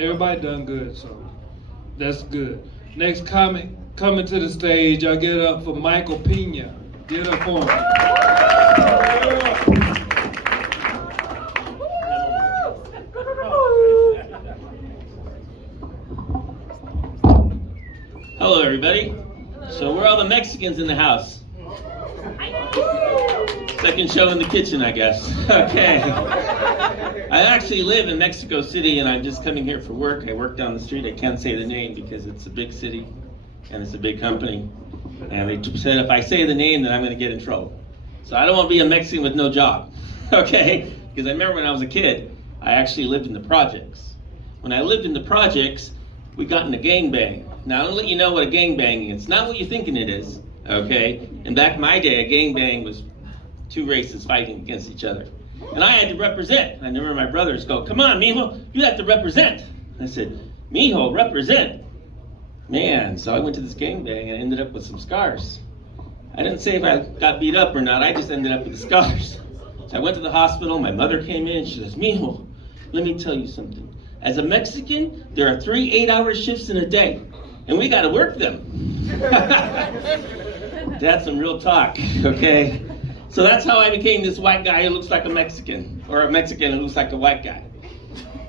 Everybody done good, so that's good. Next comic coming to the stage, y'all get up for Michael Pina. Get up for him. Hello, everybody. So we're all the Mexicans in the house. Second show in the kitchen, I guess. Okay. I actually live in Mexico City, and I'm just coming here for work. I work down the street. I can't say the name because it's a big city, and it's a big company. And they said if I say the name, then I'm going to get in trouble. So I don't want to be a Mexican with no job, okay? Because I remember when I was a kid, I actually lived in the projects. When I lived in the projects, we got in a gangbang. Now, I'll let you know what a gangbang is. It's not what you're thinking it is, okay? And back in my day, a gangbang was two races fighting against each other. And I had to represent. I remember my brothers go, come on, mijo, you have to represent. I said, mijo, represent. Man, so I went to this gangbang and I ended up with some scars. I didn't say if I got beat up or not, I just ended up with the scars. So I went to the hospital, my mother came in, she says, mijo, let me tell you something. As a Mexican, there are 3 8-hour shifts in a day, and we gotta work them. That's some real talk, okay? So that's how I became this white guy who looks like a Mexican, or a Mexican who looks like a white guy.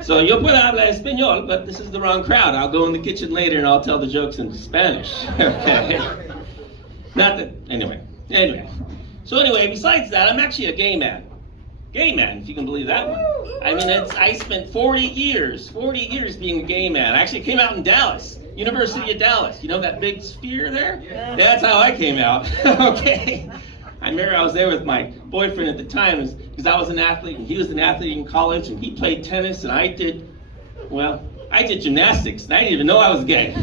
So yo puedo hablar español, but this is the wrong crowd. I'll go in the kitchen later and I'll tell the jokes in Spanish, okay? Not that, anyway. So anyway, besides that, I'm actually a gay man. Gay man, if you can believe that one. I mean, I spent 40 years being a gay man. I actually came out in Dallas, University of Dallas. You know that big sphere there? Yeah. That's how I came out, okay? I remember I was there with my boyfriend at the time because I was an athlete and he was an athlete in college and he played tennis and I did gymnastics and I didn't even know I was gay.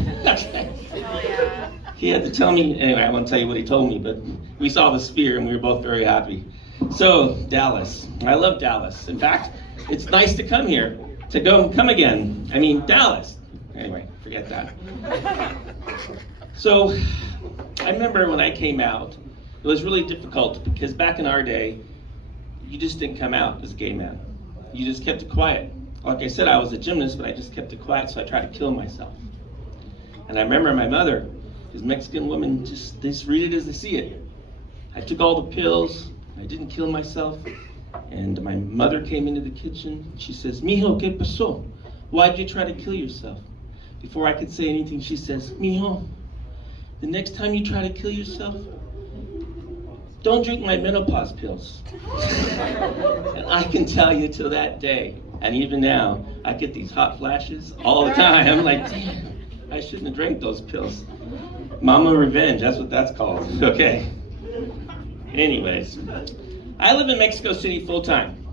He had to tell me, anyway, I won't tell you what he told me, but we saw the sphere and we were both very happy. So, Dallas. I love Dallas. In fact, it's nice to come here, to come again. I mean, Dallas. Anyway, forget that. So, I remember when I came out, it was really difficult because back in our day, you just didn't come out as a gay man. You just kept it quiet. Like I said, I was a gymnast, but I just kept it quiet, so I tried to kill myself. And I remember my mother, this Mexican woman, they just read it as they see it. I took all the pills, I didn't kill myself, and my mother came into the kitchen. She says, mijo, ¿qué pasó? Why did you try to kill yourself? Before I could say anything, she says, mijo, the next time you try to kill yourself, don't drink my menopause pills. And I can tell you to that day, and even now, I get these hot flashes all the time. I'm like, damn, I shouldn't have drank those pills. Mama revenge, that's what that's called, okay? Anyways, I live in Mexico City full time.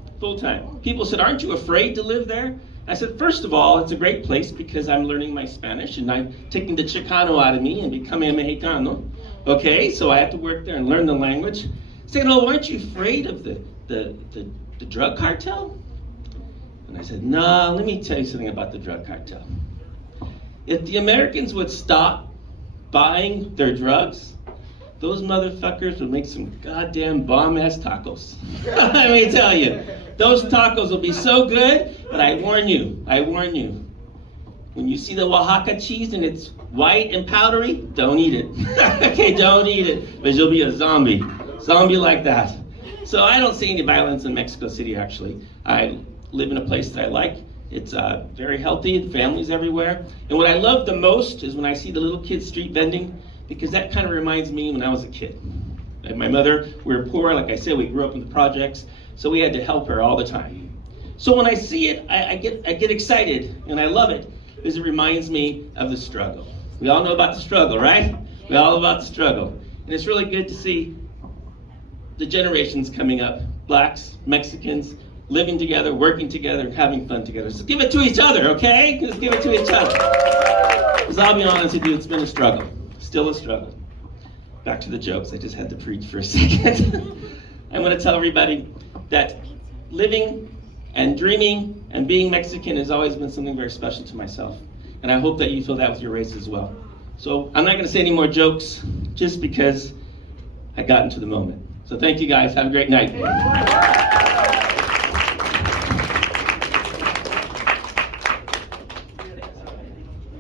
People said, aren't you afraid to live there? I said, first of all, it's a great place because I'm learning my Spanish and I'm taking the Chicano out of me and becoming a Mexicano. Okay, so I have to work there and learn the language. Saying, oh, aren't you afraid of the drug cartel? And I said, no, let me tell you something about the drug cartel. If the Americans would stop buying their drugs, those motherfuckers would make some goddamn bomb-ass tacos. Let me tell you, those tacos will be so good, but I warn you, when you see the Oaxaca cheese and it's white and powdery, don't eat it. Okay, don't eat it, because you'll be a zombie like that. So I don't see any violence in Mexico City, actually. I live in a place that I like. It's very healthy, families everywhere. And what I love the most is when I see the little kids street vending, because that kind of reminds me when I was a kid. And my mother, we were poor, like I said, we grew up in the projects, so we had to help her all the time. So when I see it, I get excited, and I love it, because it reminds me of the struggle. We all know about the struggle, right? We all know about the struggle. And it's really good to see the generations coming up, blacks, Mexicans, living together, working together, having fun together. So give it to each other, okay? Just give it to each other. Because I'll be honest with you, it's been a struggle. Still a struggle. Back to the jokes. I just had to preach for a second. I want to tell everybody that living and dreaming and being Mexican has always been something very special to myself. And I hope that you feel that with your race as well. So I'm not going to say any more jokes just because I got into the moment. So thank you guys. Have a great night.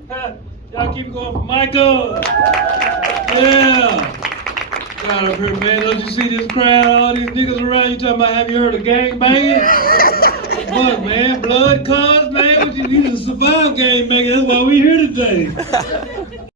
Y'all keep going for Michael. Yeah. God up here, man. Don't you see this crowd? All these niggas around you talking about, have you heard of gang banging? What, man? Blood cause, man? You need to survive gang banging. That's why we here today.